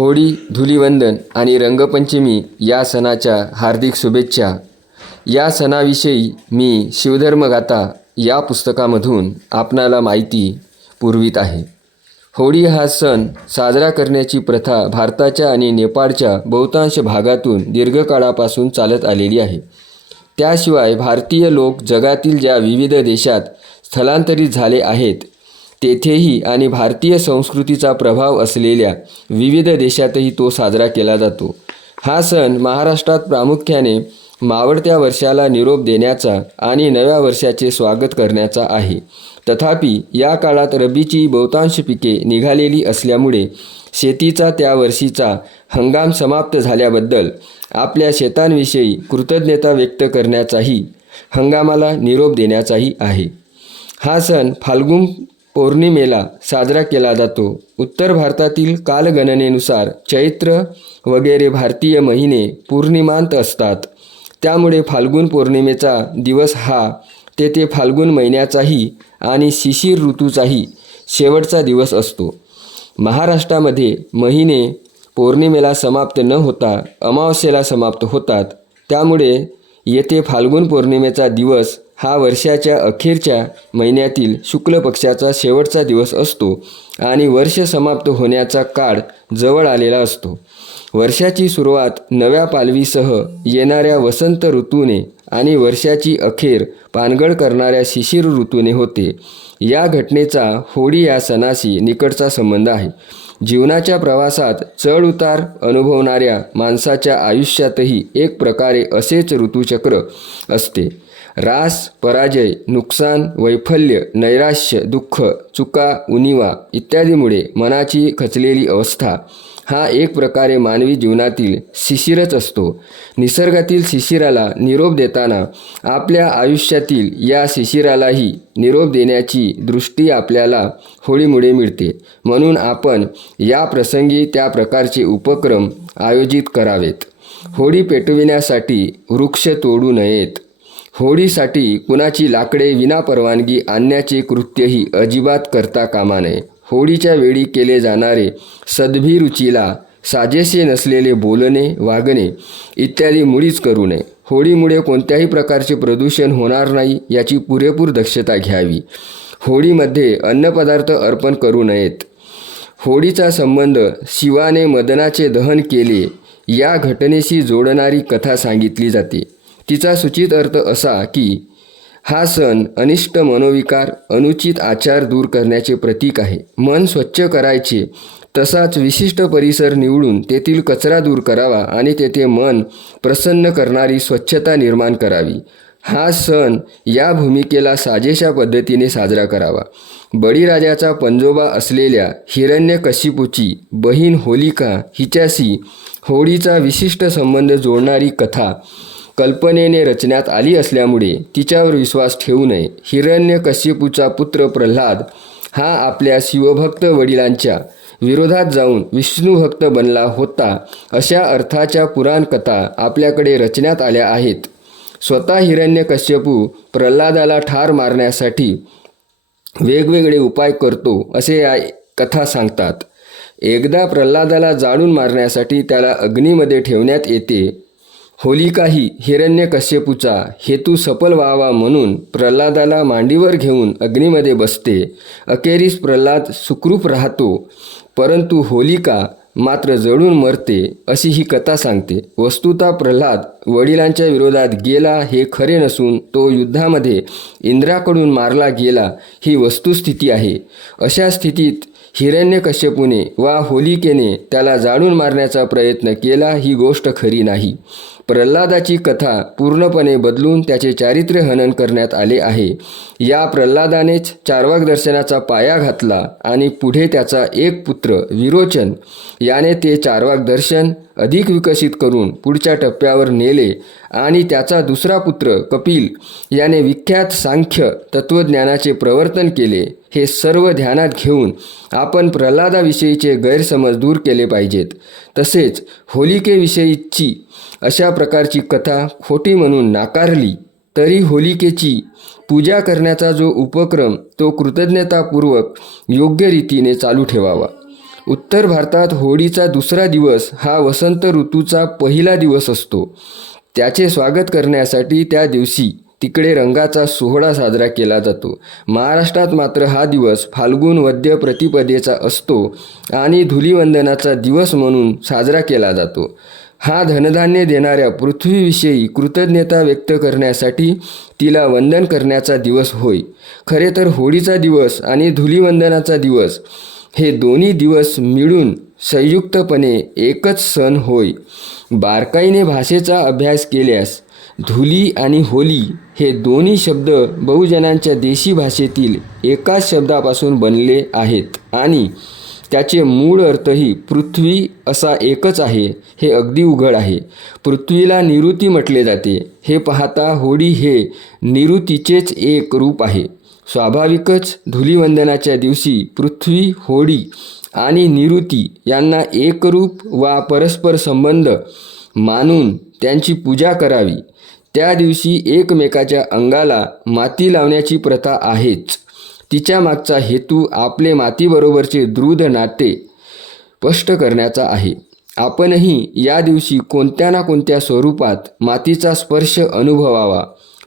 होळी, धुलीवंदन आणि रंगपंचमी या सणाच्या हार्दिक शुभेच्छा. या सणाविषयी मी शिवधर्मगाथा या पुस्तकामधून आपणाला माहिती पुरवित आहे. होळी हा सण साजरा करण्याची प्रथा भारताच्या आणि नेपाळच्या बहुतांश भागातून दीर्घकाळापासून चालत आलेली आहे. त्याशिवाय भारतीय लोक जगातील ज्या विविध देशात स्थलांतरित झाले आहेत तेथेही आणि भारतीय संस्कृतीचा प्रभाव असलेल्या विविध देशातही तो साजरा केला जातो. हा सण महाराष्ट्रात प्रामुख्याने मावळत्या वर्षाला निरोप देण्याचा आणि नव्या वर्षाचे स्वागत करण्याचा आहे. तथापि या काळात रब्बीची बहुतांश पिके निघालेली असल्यामुळे शेतीचा त्या वर्षीचा हंगाम समाप्त झाल्याबद्दल आपल्या शेतांविषयी कृतज्ञता व्यक्त करण्याचाही, हंगामाला निरोप देण्याचाही आहे. हा सण फाल्गुन पौर्णिमेला साजरा केला जातो. उत्तर भारतातील कालगणनेनुसार चैत्र वगैरे भारतीय महिने पूर्णिमांत असतात. त्यामुळे फाल्गुन पौर्णिमेचा दिवस हा तेथे फाल्गुन महिन्याचाही आणि शिशिर ऋतूचाही शेवटचा दिवस असतो. महाराष्ट्रामध्ये महिने पौर्णिमेला समाप्त न होता अमावस्येला समाप्त होतात. त्यामुळे येथे फाल्गुन पौर्णिमेचा दिवस हा वर्षाच्या अखेरच्या महिन्यातील शुक्ल पक्षाचा शेवटचा दिवस असतो आणि वर्ष समाप्त होण्याचा काळ जवळ आलेला असतो. वर्षाची सुरुवात नव्या पालवीसह येणाऱ्या वसंत ऋतूने आणि वर्षाची अखेर पानगळ करणाऱ्या शिशिर ऋतूने होते. या घटनेचा होळी या सणाशी निकटचा संबंध आहे. जीवनाच्या प्रवासात चढ उतार अनुभवणाऱ्या माणसाच्या आयुष्यातही एक प्रकारे असेच ऋतुचक्र असते. रास, पराजय, नुकसान, वैफल्य, नैराश्य, दुःख, चुका, उणिवा इत्यादीमुळे मनाची खचलेली अवस्था हा एक प्रकारे मानवी जीवनातील शिशिरच असतो. निसर्गातील शिशिराला निरोप देताना आपल्या आयुष्यातील या शिशिरालाही निरोप देण्याची दृष्टी आपल्याला होळीमुळे मिळते. म्हणून आपण या प्रसंगी त्या प्रकारचे उपक्रम आयोजित करावेत. होळी पेटविण्यासाठी वृक्ष तोडू नयेत. होळीसाठी कुणाची लाकडे विनापरवानगी आणण्याचे कृत्यही अजिबात करता कामा नये. होळीच्या वेळी केले जाणारे सद्भिरुचीला साजेसे नसलेले बोलणे, वागणे इत्यादी मुळीच करू नये. होळीमुळे कोणत्याही प्रकारचे प्रदूषण होणार नाही याची पुरेपूर दक्षता घ्यावी. होळीमध्ये अन्नपदार्थ अर्पण करू नयेत. होळीचा संबंध शिवाने मदनाचे दहन केले या घटनेशी जोडणारी कथा सांगितली जाते. तिचा सूचित अर्थ असा की हा सण अनिष्ट मनोविकार, अनुचित आचार दूर करण्याचे प्रतीक आहे. मन स्वच्छ करायचे, तसाच विशिष्ट परिसर निवडून तेथील कचरा दूर करावा आणि तेथे मन प्रसन्न करणारी स्वच्छता निर्माण करावी. हा सण या भूमिकेला साजेशा पद्धतीने साजरा करावा. बळीराजाचा पंजोबा असलेल्या हिरण्यकशिपूची बहीण होलिका हिच्याशी होळीचा विशिष्ट संबंध जोडणारी कथा कल्पनेने रचण्यात आली असल्यामुळे तिच्यावर विश्वास ठेवू नये. हिरण्यकशिपूचा पुत्र प्रल्हाद हा आपल्या शिवभक्त वडिलांच्या विरोधात जाऊन विष्णुभक्त बनला होता अशा अर्थाच्या पुराणकथा आपल्याकडे रचण्यात आल्या आहेत. स्वतः हिरण्यकशिपू प्रल्हादाला ठार मारण्यासाठी वेगवेगळे उपाय करतो असे या कथा सांगतात. एकदा प्रल्हादाला जाळून मारण्यासाठी त्याला अग्नीमध्ये ठेवण्यात येते. होलिकाही हिरण्यकशिपूचा हेतू सफल व्हावा म्हणून प्रल्हादाला मांडीवर घेऊन अग्नीमध्ये बसते. अखेरीस प्रल्हाद सुखरूप राहतो, परंतु होलिका मात्र जळून मरते अशी ही कथा सांगते. वस्तुतः प्रल्हाद वडिलांच्या विरोधात गेला हे खरे नसून तो युद्धामध्ये इंद्राकडून मारला गेला ही वस्तुस्थिती आहे. अशा स्थितीत हिरण्यकशिपूने वा होलिकेने त्याला जाळून मारण्याचा प्रयत्न केला ही गोष्ट खरी नाही. प्रल्हादाची कथा पूर्णपणे बदलून त्याचे चारित्र्य हनन करण्यात आले आहे. या प्रल्हादानेच चार्वाक दर्शनाचा पाया घातला आणि पुढे त्याचा एक पुत्र विरोचन याने ते चार्वाक दर्शन अधिक विकसित करून पुढच्या टप्प्यावर नेले आणि त्याचा दुसरा पुत्र कपिल याने विख्यात सांख्य तत्त्वज्ञानाचे प्रवर्तन केले. हे सर्व ध्यानात घेऊन आपण प्रल्हादाविषयीचे गैरसमज दूर केले पाहिजेत. तसेच होलिकेविषयीची अशा प्रकारची कथा खोटी म्हणून नाकारली तरी होलिकेची पूजा करण्याचा जो उपक्रम तो कृतज्ञतापूर्वक योग्य रीतीने चालू ठेवावा. उत्तर भारतात होळीचा दुसरा दिवस हा वसंत ऋतूचा पहिला दिवस असतो. त्याचे स्वागत करण्यासाठी त्या दिवशी तिकडे रंगाचा सोहळा साजरा केला जातो. महाराष्ट्रात मात्र हा दिवस फाल्गुन वद्य प्रतिपदेचा असतो आणि धुलीवंदनाचा दिवस म्हणून साजरा केला जातो. हा धनधान्य देणाऱ्या पृथ्वीविषयी कृतज्ञता व्यक्त करण्यासाठी तिला वंदन करण्याचा दिवस होय. खरे तर होळीचा दिवस आणि धुलीवंदनाचा दिवस हे दोन्ही दिवस मिळून संयुक्तपणे एकच सण होय. बारकाईने भाषेचा अभ्यास केल्यास धुली आणि होली हे दोन्ही शब्द बहुजनांच्या देशी भाषेतील एकाच शब्दापासून बनले आहेत आणि त्याचे मूळ अर्थही पृथ्वी असा एकच आहे हे अगदी उघड आहे. पृथ्वीला निऋती म्हटले जाते. हे पाहता होळी हे निऋतीचेच एक रूप आहे. स्वाभाविकच धुलीवंदनाच्या दिवशी पृथ्वी, होळी आणि निऋती यांना एकरूप वा परस्पर संबंध मानून त्यांची पूजा करावी. त्या दिवशी एकमेकाच्या अंगाला माती लावण्याची प्रथा आहेच. तिच्या मागचा हेतू आपले मातीबरोबरचे दृढ नाते स्पष्ट करण्याचा आहे. आपणही या दिवशी कोणत्या ना कोणत्या स्वरूपात मातीचा स्पर्श अनुभवावा,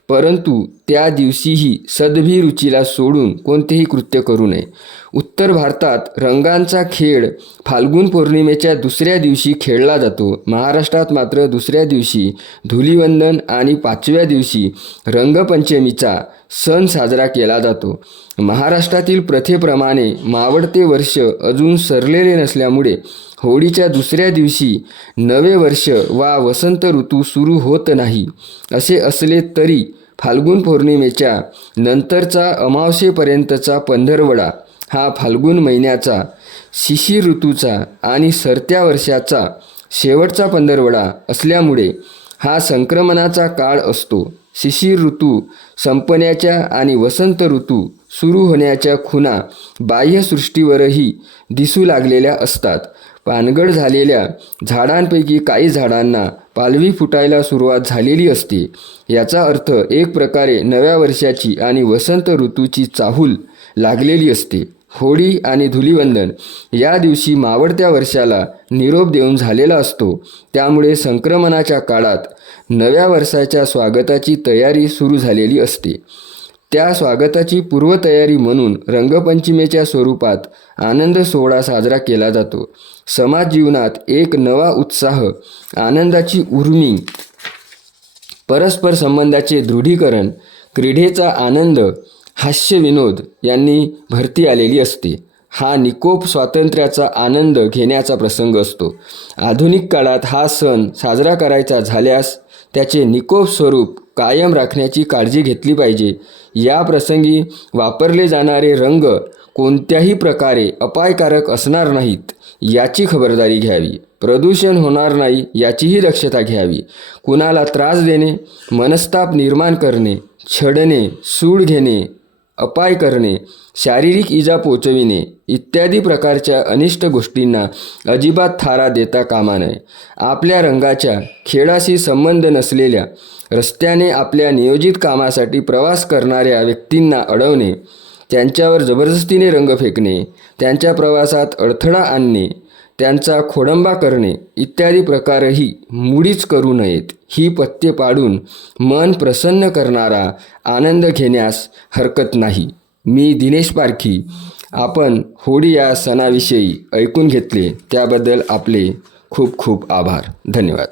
परंतु त्या दिवशीही सद्भिरुचीला सोडून कोणतेही कृत्य करू नये. उत्तर भारतात रंगांचा खेळ फाल्गुन पौर्णिमेच्या दुसऱ्या दिवशी खेळला जातो. महाराष्ट्रात मात्र दुसऱ्या दिवशी धुलीवंदन आणि 5व्या दिवशी रंगपंचमीचा सण साजरा केला जातो. महाराष्ट्रातील प्रथेप्रमाणे मावळते वर्ष अजून सरलेले नसल्यामुळे होळीच्या दुसऱ्या दिवशी नवे वर्ष वा वसंत ऋतू सुरू होत नाही. असे असले तरी फाल्गुन पौर्णिमेच्या नंतरचा अमावस्येपर्यंतचा पंधरवडा हा फाल्गुन महिन्याचा शिशिर ऋतूचा आणि सरत्या वर्षाचा शेवटचा पंधरवडा असल्यामुळे हा संक्रमणाचा काळ असतो. शिशिर ऋतू संपण्याच्या आणि वसंत ऋतू सुरू होण्याच्या खुणा बाह्यसृष्टीवरही दिसू लागलेल्या असतात. पानगळ झालेल्या झाडांपैकी काही झाडांना पालवी फुटायला सुरुवात झालेली असते. याचा अर्थ एक प्रकारे नव्या वर्षाची आणि वसंत ऋतूची चाहूल लागलेली असते. होळी आणि धुलीवंदन या दिवशी मावळत्या वर्षाला निरोप देऊन झालेला असतो. त्यामुळे संक्रमणाच्या काळात नव्या वर्षाच्या स्वागताची तयारी सुरू झालेली असते. त्या स्वागताची पूर्वतयारी म्हणून रंगपंचमीच्या स्वरूपात आनंद सोहळा साजरा केला जातो. समाज जीवनात एक नवा उत्साह, आनंदाची उर्मी, परस्पर संबंधाचे दृढीकरण, क्रीडेचा आनंद, हास्य विनोद यांनी भरती आलेली असते. हा निकोप स्वातंत्र्याचा आनंद घेण्याचा प्रसंग असतो. आधुनिक काळात हा सण साजरा करायचा झाल्यास त्याचे निकोप स्वरूप कायम राखण्याची काळजी घेतली पाहिजे. या प्रसंगी वापरले जाणारे रंग कोणत्याही प्रकारे अपायकारक असणार नाहीत याची खबरदारी घ्यावी. प्रदूषण होणार नाही याचीही दक्षता घ्यावी. कुणाला त्रास देणे, मनस्ताप निर्माण करणे, छळणे, सूड घेणे, अपाय करणे, शारीरिक इजा पोचविणे इत्यादी प्रकारच्या अनिष्ट गोष्टींना अजिबात थारा देता कामा नये. आपल्या रंगाच्या खेळाशी संबंध नसलेल्या रस्त्याने आपल्या नियोजित कामासाठी प्रवास करणाऱ्या व्यक्तींना अडवणे, त्यांच्यावर जबरदस्तीने रंग फेकणे, त्यांच्या प्रवासात अडथळा आणणे, त्यांचा खोडंबा करणे इत्यादी प्रकारही मुळीच करू नयेत. ही पथ्ये पाळून मन प्रसन्न करणारा आनंद घेण्यास हरकत नाही. मी दिनेश पारखी. आपण होळी या सणाविषयी ऐकून घेतले त्याबद्दल आपले खूप खूप आभार. धन्यवाद.